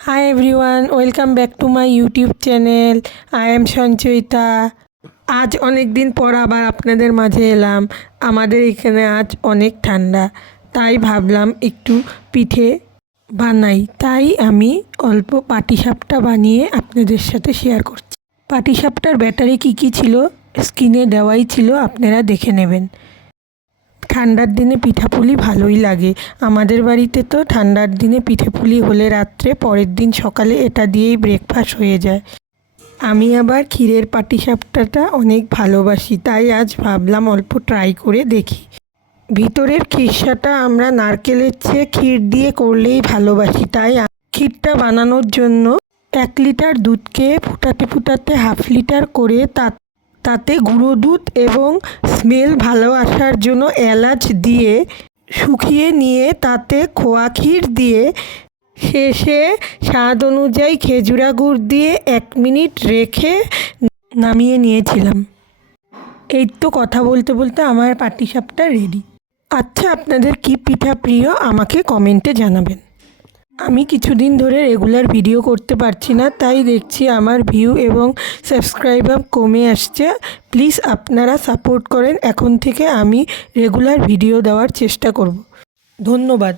Hi everyone, welcome back to my YouTube channel. I am Sanchayita. আজ অনেক দিন পর আবার আপনাদের মাঝে এলাম। আমাদের এখানে আজ অনেক ঠান্ডা, তাই ভাবলাম একটু পিঠে বানাই। তাই আমি অল্প পাটিসাপটা বানিয়ে আপনাদের সাথে শেয়ার করছি। পাটিসাপটার ব্যাটারে কী ছিল স্ক্রিনে দেওয়াই ছিল, আপনারা দেখে নেবেন। ঠান্ডার দিনে পিঠাপুলি ভালোই লাগে। আমাদের বাড়িতে তো ঠান্ডার দিনে পিঠেপুলি হলে রাত্রে পরের দিন সকালে এটা দিয়েই ব্রেকফাস্ট হয়ে যায়। আমি আবার ক্ষীরের পাটিসাপটাটা অনেক ভালোবাসি, তাই আজ ভাবলাম অল্প ট্রাই করে দেখি। ভিতরের খিরসাটা আমরা নারকেলের চেয়ে ক্ষীর দিয়ে করলেই ভালোবাসি, তাই ক্ষীরটা বানানোর জন্য 1 লিটার দুধকে ফুটাতে ফুটাতে হাফ লিটার করে তাতে গুঁড়ো দুধ এবং স্মেল ভালো আসার জন্য এলাচ দিয়ে শুকিয়ে নিয়ে তাতে খোয়া ক্ষীর দিয়ে শেষে স্বাদ অনুযায়ী খেজুরা গুড় দিয়ে 1 মিনিট রেখে নামিয়ে নিয়েছিলাম। এই তো কথা বলতে বলতে আমার পাটিসাপটা রেডি। আচ্ছা, আপনাদের কি পিঠা প্রিয় আমাকে কমেন্টে জানাবেন। আমি কিছুদিন ধরে রেগুলার ভিডিও করতে পারছি না, তাই দেখছি আমার ভিউ এবং সাবস্ক্রাইবার কমে আসছে। প্লিজ আপনারা সাপোর্ট করেন, এখন থেকে আমি রেগুলার ভিডিও দেওয়ার চেষ্টা করব। ধন্যবাদ।